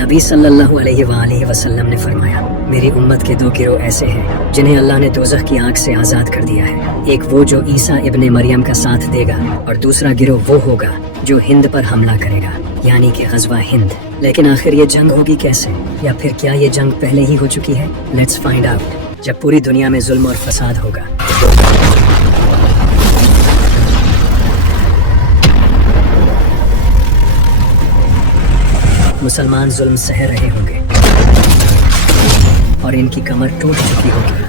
نبی صلی اللہ علیہ وآلہ وسلم نے فرمایا میری امت کے 2 گروہ ایسے ہیں جنہیں اللہ نے دوزخ کی آگ سے آزاد کر دیا ہے، ایک وہ جو عیسیٰ ابن مریم کا ساتھ دے گا اور دوسرا گروہ وہ ہوگا جو ہند پر حملہ کرے گا، یعنی کہ غزوہ ہند۔ لیکن آخر یہ جنگ ہوگی کیسے، یا پھر کیا یہ جنگ پہلے ہی ہو چکی ہے؟ Let's find out. جب پوری دنیا میں ظلم اور فساد ہوگا، مسلمان ظلم سہ رہے ہوں گے اور ان کی کمر ٹوٹ چکی ہوگی،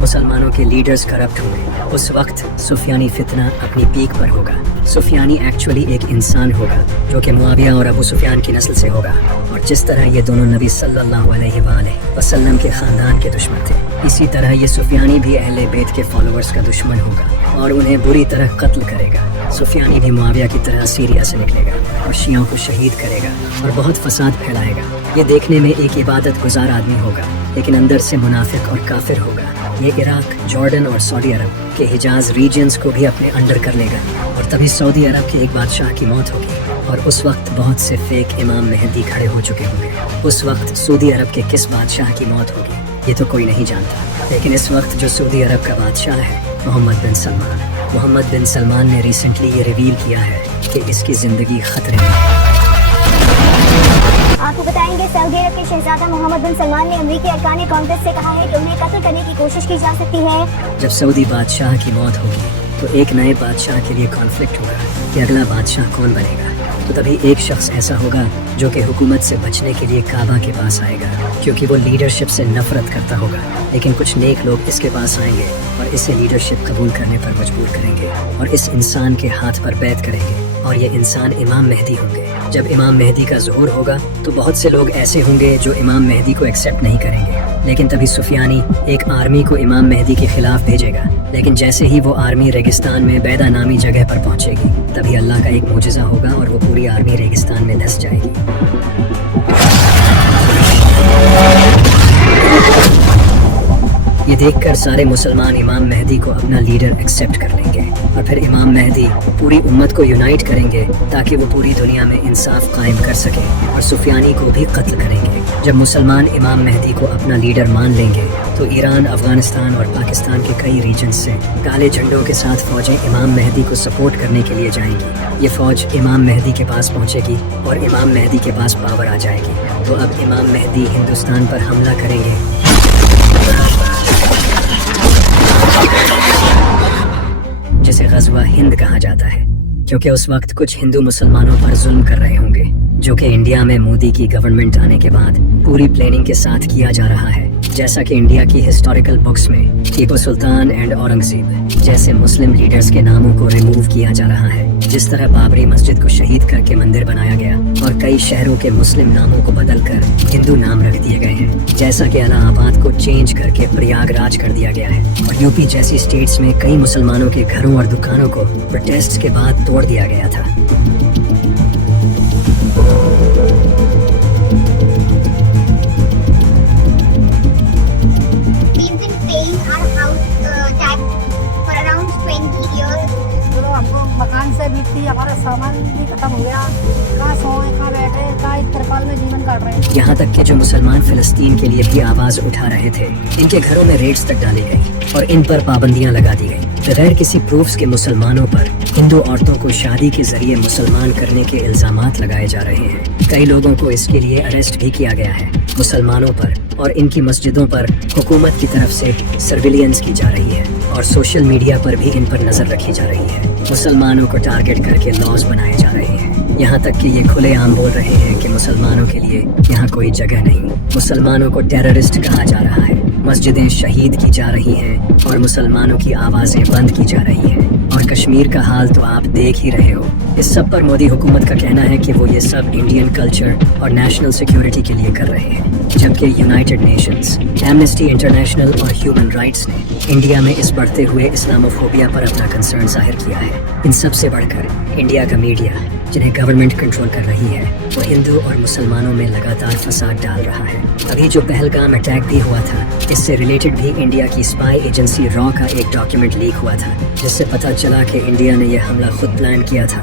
مسلمانوں کے لیڈرز کرپٹ ہوں گے، اس وقت سفیانی فتنہ اپنی پیک پر ہوگا۔ سفیانی ایکچولی ایک انسان ہوگا جو کہ معاویہ اور ابو سفیان کی نسل سے ہوگا، اور جس طرح یہ دونوں نبی صلی اللہ علیہ وآلہ وسلم کے خاندان کے دشمن تھے، اسی طرح یہ سفیانی بھی اہل بیت کے فالوورز کا دشمن ہوگا اور انہیں بری طرح قتل کرے گا۔ سفیانی بھی معاویہ کی طرح سیریا سے نکلے گا اور شیعوں کو شہید کرے گا اور بہت فساد پھیلائے گا۔ یہ دیکھنے میں ایک عبادت گزار آدمی ہوگا لیکن اندر سے منافق اور کافر ہوگا۔ یہ عراق، جارڈن اور سعودی عرب کے حجاز ریجنز کو بھی اپنے انڈر کر لے گا، اور تبھی سعودی عرب کے ایک بادشاہ کی موت ہوگی اور اس وقت بہت سے فیک امام مہدی کھڑے ہو چکے ہوں گے۔ اس وقت سعودی عرب کے کس بادشاہ کی موت ہوگی یہ تو کوئی نہیں جانتا، لیکن اس وقت جو سعودی عرب کا بادشاہ ہے محمد بن سلمان۔ محمد بن سلمان نے ریسنٹلی یہ ریویل کیا ہے کہ اس کی زندگی خطرے میں ہے۔ آپ کو بتائیں گے سعودی عرب کے شہزادہ محمد بن سلمان نے امریکی ارکان کانگریس سے کہا ہے کہ انہیں قتل کرنے کی کوشش کی جا سکتی ہے۔ جب سعودی بادشاہ کی موت ہوگی تو ایک نئے بادشاہ کے لیے کانفلکٹ ہوگا کہ اگلا بادشاہ کون بنے گا، تو تبھی ایک شخص ایسا ہوگا جو کہ حکومت سے بچنے کے لیے کعبہ کے پاس آئے گا کیونکہ وہ لیڈرشپ سے نفرت کرتا ہوگا، لیکن کچھ نیک لوگ اس کے پاس آئیں گے اور اسے لیڈرشپ قبول کرنے پر مجبور کریں گے اور اس انسان کے ہاتھ پر بیعت کریں گے، اور یہ انسان امام مہدی ہوں گے۔ جب امام مہدی کا ظہور ہوگا تو بہت سے لوگ ایسے ہوں گے جو امام مہدی کو ایکسیپٹ نہیں کریں گے، لیکن تبھی سفیانی ایک آرمی کو امام مہدی کے خلاف بھیجے گا، لیکن جیسے ہی وہ آرمی ریگستان میں بیدا نامی جگہ پر پہنچے گی تبھی اللہ کا ایک معجزہ ہوگا اور وہ پوری آرمی ریگستان میں دھس جائے گی۔ یہ دیکھ کر سارے مسلمان امام مہدی کو اپنا لیڈر ایکسیپٹ کر لیں گے، اور پھر امام مہدی پوری امت کو یونائٹ کریں گے تاکہ وہ پوری دنیا میں انصاف قائم کر سکیں اور سفیانی کو بھی قتل کریں گے۔ جب مسلمان امام مہدی کو اپنا لیڈر مان لیں گے تو ایران، افغانستان اور پاکستان کے کئی ریجنز سے کالے جھنڈوں کے ساتھ فوجیں امام مہدی کو سپورٹ کرنے کے لیے جائیں گی۔ یہ فوج امام مہدی کے پاس پہنچے گی اور امام مہدی کے پاس پاور آ جائے گی، تو اب امام مہدی ہندوستان پر حملہ کریں گے جسے غزوہ ہند کہا جاتا ہے، کیونکہ اس وقت کچھ ہندو مسلمانوں پر ظلم کر رہے ہوں گے، جو کہ انڈیا میں مودی کی گورنمنٹ آنے کے بعد پوری پلاننگ کے ساتھ کیا جا رہا ہے۔ جیسا کہ انڈیا کی ہسٹوریکل بکس میں ٹیپو سلطان اینڈ اورنگزیب جیسے مسلم لیڈرز کے ناموں کو ریموو کیا جا رہا ہے، جس طرح بابری مسجد کو شہید کر کے مندر بنایا گیا اور کئی شہروں کے مسلم ناموں کو بدل کر ہندو نام رکھ دیے گئے ہیں، جیسا کہ الہ آباد کو چینج کر کے پریاگ راج کر دیا گیا ہے، اور یو پی جیسی اسٹیٹس میں کئی مسلمانوں کے گھروں اور دکانوں کو پروٹیسٹ کے بعد توڑ دیا گیا تھا۔ مکان سے بھی ہمارا سامان بھی ختم ہو گیا، کہاں سوئے کہاں بیٹھے، کہاں اس ترپال میں جیون کاٹ رہے ہیں۔ یہاں تک کہ جو مسلمان فلسطین کے لیے بھی آواز اٹھا رہے تھے، ان کے گھروں میں ریڈز تک ڈالی گئی اور ان پر پابندیاں لگا دی گئی بغیر کسی پروفز کے۔ مسلمانوں پر ہندو عورتوں کو شادی کے ذریعے مسلمان کرنے کے الزامات لگائے جا رہے ہیں، کئی لوگوں کو اس کے لیے اریسٹ بھی کیا گیا ہے۔ مسلمانوں پر اور ان کی مسجدوں پر حکومت کی طرف سے سرویلنس کی جا رہی ہے اور سوشل میڈیا پر بھی ان پر نظر رکھی جا رہی ہے۔ مسلمانوں کو ٹارگٹ کر کے لاز بنائے جا رہے ہیں، یہاں تک کہ یہ کھلے عام بول رہے ہیں کہ مسلمانوں کے لیے یہاں کوئی جگہ نہیں۔ مسلمانوں کو ٹیررسٹ کہا جا رہا ہے، مسجدیں شہید کی جا رہی ہیں اور مسلمانوں کی آوازیں بند کی جا رہی ہیں، اور کشمیر کا حال تو آپ دیکھ ہی رہے ہو۔ اس سب پر مودی حکومت کا کہنا ہے کہ وہ یہ سب انڈین کلچر اور نیشنل سیکیورٹی کے لیے کر رہے ہیں، جبکہ یونائٹڈ نیشنز، ایمنسٹی انٹرنیشنل اور ہیومن رائٹس نے انڈیا میں اس بڑھتے ہوئے اسلاموفوبیا پر اپنا کنسرن ظاہر کیا ہے۔ ان سب سے بڑھ کر انڈیا کا میڈیا، جنہیں گورنمنٹ کنٹرول کر رہی ہے، وہ ہندو اور مسلمانوں میں لگاتار فساد ڈال رہا ہے۔ ابھی جو پہلگام اٹیک بھی ہوا تھا، اس سے ریلیٹڈ بھی انڈیا کی اسپائی ایجنسی را کا ایک ڈاکیومنٹ لیک ہوا تھا، جس سے پتہ چلا کہ انڈیا نے یہ حملہ خود پلان کیا تھا